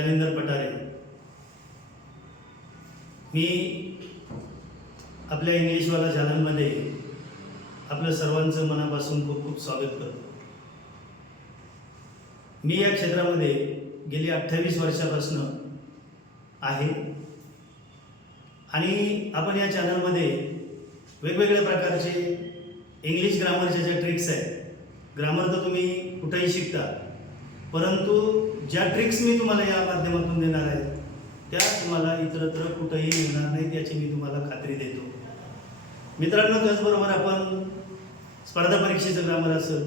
जानेंद्र पटारे मी आपल्या इंग्लिशवाला चॅनलमध्ये आपलं सर्वांचं मनापासून खूप खूप स्वागत करतो. मी या क्षेत्रामध्ये गेली अठ्ठावीस वर्षापासून आहे. आणि आपण या चॅनलमध्ये वेगवेगळ्या प्रकारचे इंग्लिश ग्रामरच्या ज्या ट्रिक्स आहेत ग्रामर तर तुम्ही कुठेही शिकता परंतु ज्या ट्रिक्स मी तुम्हाला या माध्यमातून देणार आहे त्या तुम्हाला इतरत्र कुठंही मिळणार नाहीत याची मी तुम्हाला खात्री देतो. मित्रांनो त्याचबरोबर आपण स्पर्धा परीक्षेचं ग्रामर असेल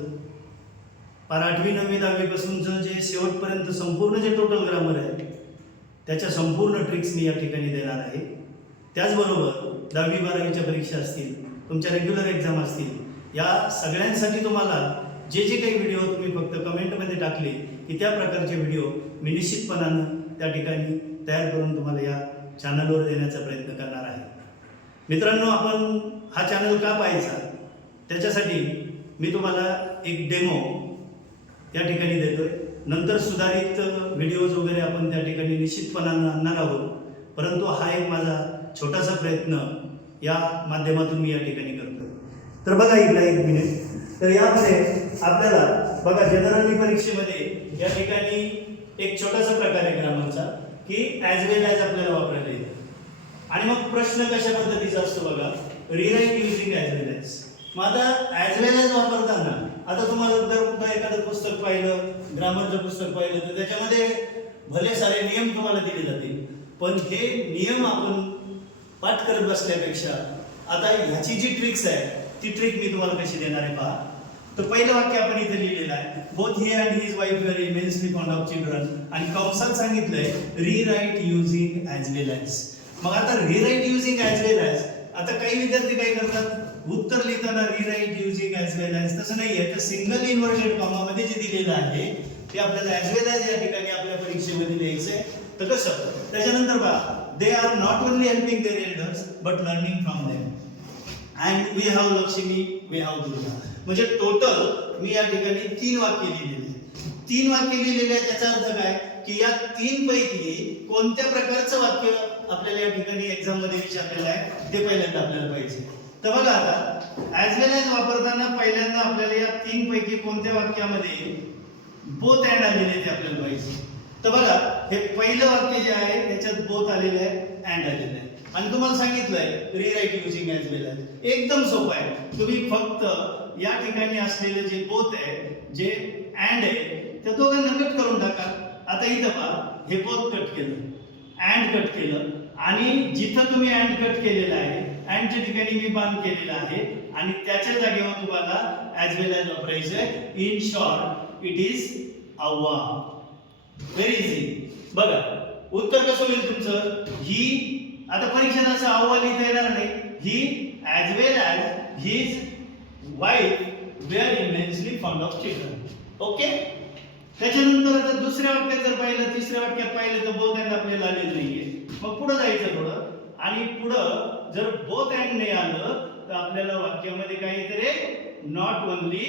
पार आठवी नववी दहावीपासूनचं जे शेवटपर्यंत संपूर्ण जे टोटल ग्रामर आहे त्याच्या संपूर्ण ट्रिक्स मी या ठिकाणी देणार आहे. त्याचबरोबर दहावी बारावीच्या परीक्षा असतील तुमच्या रेग्युलर एक्झाम असतील या सगळ्यांसाठी तुम्हाला जे जे काही व्हिडिओ तुम्ही फक्त कमेंटमध्ये टाकले की त्या प्रकारचे व्हिडिओ मी निश्चितपणानं त्या ठिकाणी तयार करून तुम्हाला या चॅनलवर देण्याचा प्रयत्न करणार आहे. मित्रांनो आपण हा चॅनल का पाहायचा? त्याच्यासाठी मी तुम्हाला एक डेमो त्या ठिकाणी देतोय. नंतर सुधारित व्हिडिओज वगैरे आपण त्या ठिकाणी निश्चितपणानं आणणार आहोत. परंतु हा एक माझा छोटासा प्रयत्न या माध्यमातून मी या ठिकाणी करतोय. तर बघा इकडे एक मिनिट तर यामध्ये आपल्याला बघा जनरली परीक्षेमध्ये या ठिकाणी एक छोटासा प्रकार आहे ग्रामरचा की ॲज वेल ॲज आपल्याला वापरायला येईल आणि मग प्रश्न कशा पद्धतीचा असतो बघा? Rewrite using as well as मग आता ॲज वेल ॲज वापरताना आता तुम्हाला जर कुठं एखादं पुस्तक पाहिलं ग्रामरचं पुस्तक पाहिलं तर त्याच्यामध्ये भले सारे नियम तुम्हाला दिले जातील पण हे नियम आपण पाठ करत बसल्यापेक्षा आता ह्याची जी ट्रिक्स आहे ती ट्रिक मी तुम्हाला कशी देणार आहे पहा. तर पहिलं वाक्य आपण इथे लिहिलेलं आहे. Both he and his wife were immensely fond of children आणि कंसात सांगितलंय rewrite using as well as मग आता rewrite using as well as आता काही विद्यार्थी काय करतात? उत्तर लिहिताना rewrite using as well as तसं नाही आहे तर सिंगल इन्व्हर्टेड कॉमामध्ये जे दिलेलं आहे ते आपल्याला ॲज वेल ॲज या ठिकाणी आपल्या परीक्षेमध्ये लिहायचंय. तर कसं? त्याच्यानंतर बघा they are not only helping their elders but learning from them and we have Lakshmi we have Durga म्हणजे टोटल मी या ठिकाणी तीन वाक्य लिहिलेले तीन वाक्य लिहिलेले आहेत त्याचा अर्थ काय? की या तीन पैकी कोणत्या प्रकारचं वाक्य आपल्याला या ठिकाणी एक्झाममध्ये विचारलेलं आहे ते पहिल्यांदा आपल्याला पाहिजे. तर बघा आता ऍज वेल एज वापरताना पहिल्यांदा आपल्याला या तीन पैकी कोणत्या वाक्यामध्ये बोथ अँड आलेले ते आपल्याला पाहिजे. तर बघा हे पहिलं वाक्य जे आहे त्याच्यात बोथ आलेलं आहे अँड आलेलं आहे आणि तुम्हाला सांगितलंय rewrite using as well as एकदम सोपं आहे. तुम्ही फक्त या ठिकाणी असलेलं जे बोथ आहे जे अँड आहे त्या दोघांना कट करून टाका. आता इथं पहा हे बोथ कट केलं. अँड कट केलं. आणि जिथं तुम्ही अँड कट केलेलं आहे अँडच्या ठिकाणी मी बांध केलेला आहे आणि त्याच्या जागेवर तुम्हाला ॲज वेल ॲज वापरायचं आहे इन शॉर्ट इट इज अव्वा व्हेरी इझी बघा उत्तर कसं होईल तुमचं? ही आता परीक्षेत असं अहवाल इथे येणार नाही. He as well as his wife were immensely fond of children okay त्याच्यानंतर आता दुसऱ्या वाक्यात जर पाहिलं तिसऱ्या वाक्यात पाहिलं तर बोथ अँड आपल्याला आलेलं नाहीये. मग पुढं जायचं थोडं. आणि पुढं जर बोथ अँड नाही आलं तर आपल्याला वाक्यामध्ये काहीतरी नॉट ओनली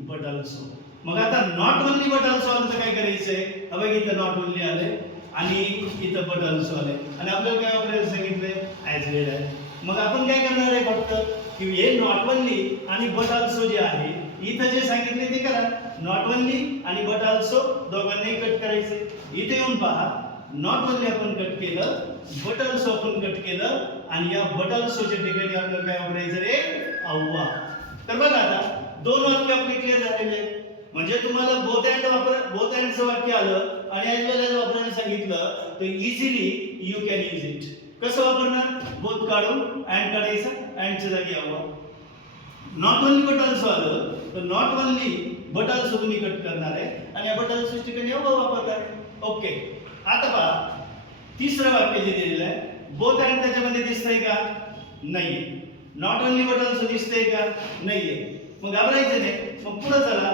बट ऑल्सो मग आता नॉट ओनली बट ऑल्सो आलं तर काय करायचंय? बघ इथं नॉट ओनली आलंय. आणि इथं बटन ऑल्सो आणि आपल्याला काय वापरायला सांगितलंय? ॲज वेड आहे. मग आपण काय करणार आहे फक्त? की हे नॉट ओनली आणि बट ऑल्सो जे आहे इथं जे सांगितले ते करा. नॉट ओनली आणि बट ऑल्सो दोघांनाही कट करायचे इथे येऊन पहा. नॉट ओनली आपण कट केलं बट ऑल्सो आपण कट केलं आणि या बट ऑल्सोच्या ठिकाणी आपल्याला काय वापरायचं रे? अव्वा तर बघा आता दोन वाक्य आपले क्लिअर झालेले आहेत. म्हणजे तुम्हाला बोथ अँड वापर बोथ अँडचं वाक्य आलं. आणि ॲज वेल ॲज वापरायला सांगितलं तर easily you can use it कसं वापरणार? बोथ काढून अँड काढायचं अँडच्या जागी हवा नॉट ओनली बट ऑल्सो आलं तर नॉट ओनली बट ऑल्सो तुम्ही कट करणार आहे आणि या बट ऑल्सो ठिकाणी हवा वापरणार आहे. ओके आता पहा तिसरं वाक्य जे दिलेलं आहे बोथ अँड त्याच्यामध्ये दिसतंय का? नाही नॉट ओनली बट ऑल्सो दिसतंय का? नाहीये. मग घाबरायचं नाही. मग पुढे चला.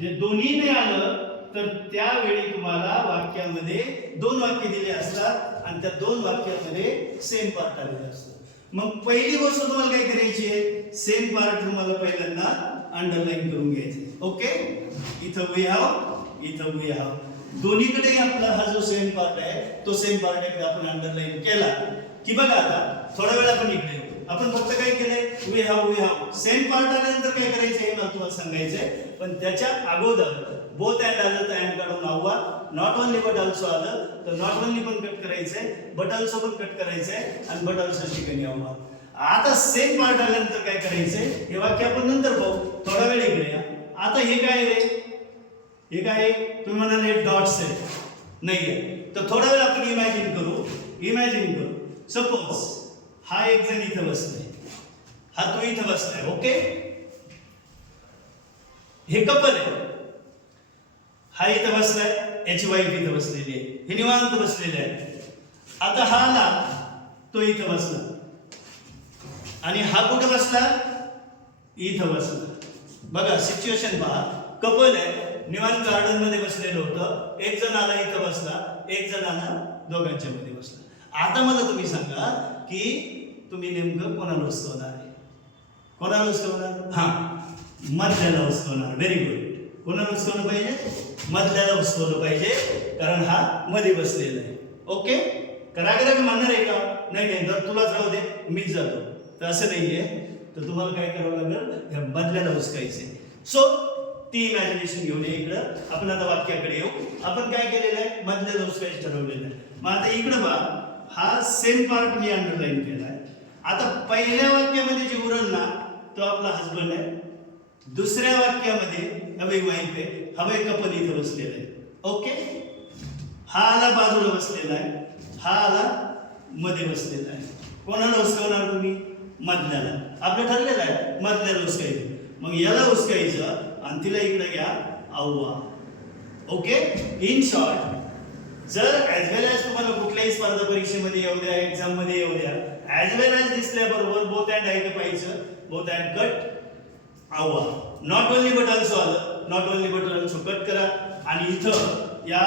जे दोन्ही नाही आलं तर त्यावेळी तुम्हाला वाक्यामध्ये दोन वाक्य दिले असतात आणि त्या दोन वाक्यामध्ये सेम पार्ट आलेले असतात. मग पहिली गोष्ट तुम्हाला काय करायची आहे? सेम पार्ट तुम्हाला पहिल्यांदा अंडरलाईन करून घ्यायचे ओके इथं वी हाव हो. इथं वी हाव हो. दोन्हीकडे आपला हा जो सेम पार्ट आहे तो सेम पार्ट एकदा आपण अंडरलाईन केला. की बघा आता थोडा वेळ आपण इकडे येऊ. आपण फक्त काय केलंय? We have we have. Same part आल्यानंतर काय करायचं? हे मला तुम्हाला सांगायचंय. पण त्याच्या अगोदर बोथ अँड आलं तर अँड काढून आव्हा नॉट ओनली बट ऑल्सो आलं तर नॉट ओनली पण कट करायचंय बट ऑल्सो पण कट करायचंय आणि बट ऑल्सो ठिकाणी आव्हा आता सेम पार्ट आल्यानंतर काय करायचंय? हे वाक्य आपण नंतर पाहू. थोडा वेळ इकडे या. आता हे काय रे? हे काय आहे? तुम्ही म्हणाले डॉट्स आहे नाही तर थोडा वेळ आपण इमॅजिन करू. इमॅजिन करू. सपोज हा एक जण इथं बसलाय हा तो इथं बसलाय ओके हे कपल आहे. हा इथं बसलाय याची वाईफ इथं बसलेली आहे. हे निवांत बसलेले आहे आता हा आला तो इथं बसला. आणि हा कुठं बसला? इथं बसला. बघा सिच्युएशन पहा. कपल आहे निवांत गार्डनमध्ये बसलेलं होतं. एक जण आला इथं बसला. एक जण आला दोघांच्या मध्ये बसला. आता मला तुम्ही सांगा की तुम्ही नेमकं कोणाला उचलवणार आहे? कोणाला उचलवणार? हा. मधल्याला उचलवणार. व्हेरी गुड कोणाला उचलवलं पाहिजे? मधल्याला उचलवलं पाहिजे. कारण हा मध्ये बसलेला आहे. ओके करागराग म्हणणार आहे का? नाही नाही. जर तुलाच राहू दे मीच जातो. तर असं नाही आहे तर तुम्हाला काय करावं लागेल? ह्या मधल्याला उचकायचंय सो ती इमॅजिनेशन घेऊन ये इकडं. आपण आता वाक्याकडे येऊ. आपण काय केलेलं आहे? मधल्याला उचकायचं ठरवलेलं आहे. मग आता इकडं बा हा सेम पार्ट मी अंडरलाईन केलाय. आता पहिल्या वाक्यामध्ये जे उरल ना तो आपला हजबंड आहे. दुसऱ्या वाक्यामध्ये हवे वाईफ आहे. हवे कपल इथं बसलेलं आहे. ओके हा आला बाजूला बसलेला आहे. हा आला मध्ये बसलेला आहे. कोणाला उचकवणार तुम्ही? मधल्याला. आपलं ठरलेलं आहे. मधल्याला उचकायचं मग याला उचकायचं आणि तिला इकडे घ्या आव्वा. ओके इन शॉर्ट जर ॲज वेल ॲज तुम्हाला कुठल्याही स्पर्धा परीक्षेमध्ये येऊ द्या एक्झाममध्ये येऊ द्या ॲज वेल ॲज दिसल्याबरोबर बोथ अँड ऐकलं पाहिजे. बोथ अँड कट आवा नॉट ओनली बट ऑल्सो आलं not only but also cut करा. आणि इथं या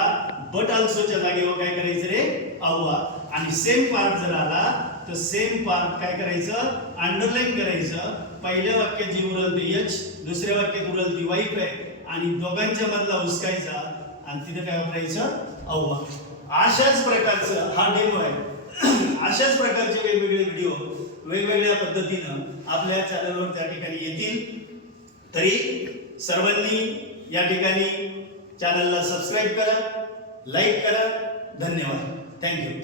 बट ऑल्सोच्या जागेवर काय करायचं रे? आवा आणि सेम पार्ट जर आला तर सेम पार्ट काय करायचं? अंडरलाईन करायचं. पहिल्या वाक्यात जी उरल ती एच दुसऱ्या वाक्यात उरल ती वाईफ आहे आणि दोघांच्या मधला उचकायचा आणि तिथे काय वापरायचं? अव्वा. अशाच प्रकारचं हा डेमो आहे. अशाच प्रकारचे वेगवेगळे व्हिडिओ वेगवेगळ्या पद्धतीनं आपल्या चॅनलवर त्या ठिकाणी येतील. तरी सर्वांनी या ठिकाणी चॅनलला सबस्क्राईब करा लाईक करा. धन्यवाद. थँक्यू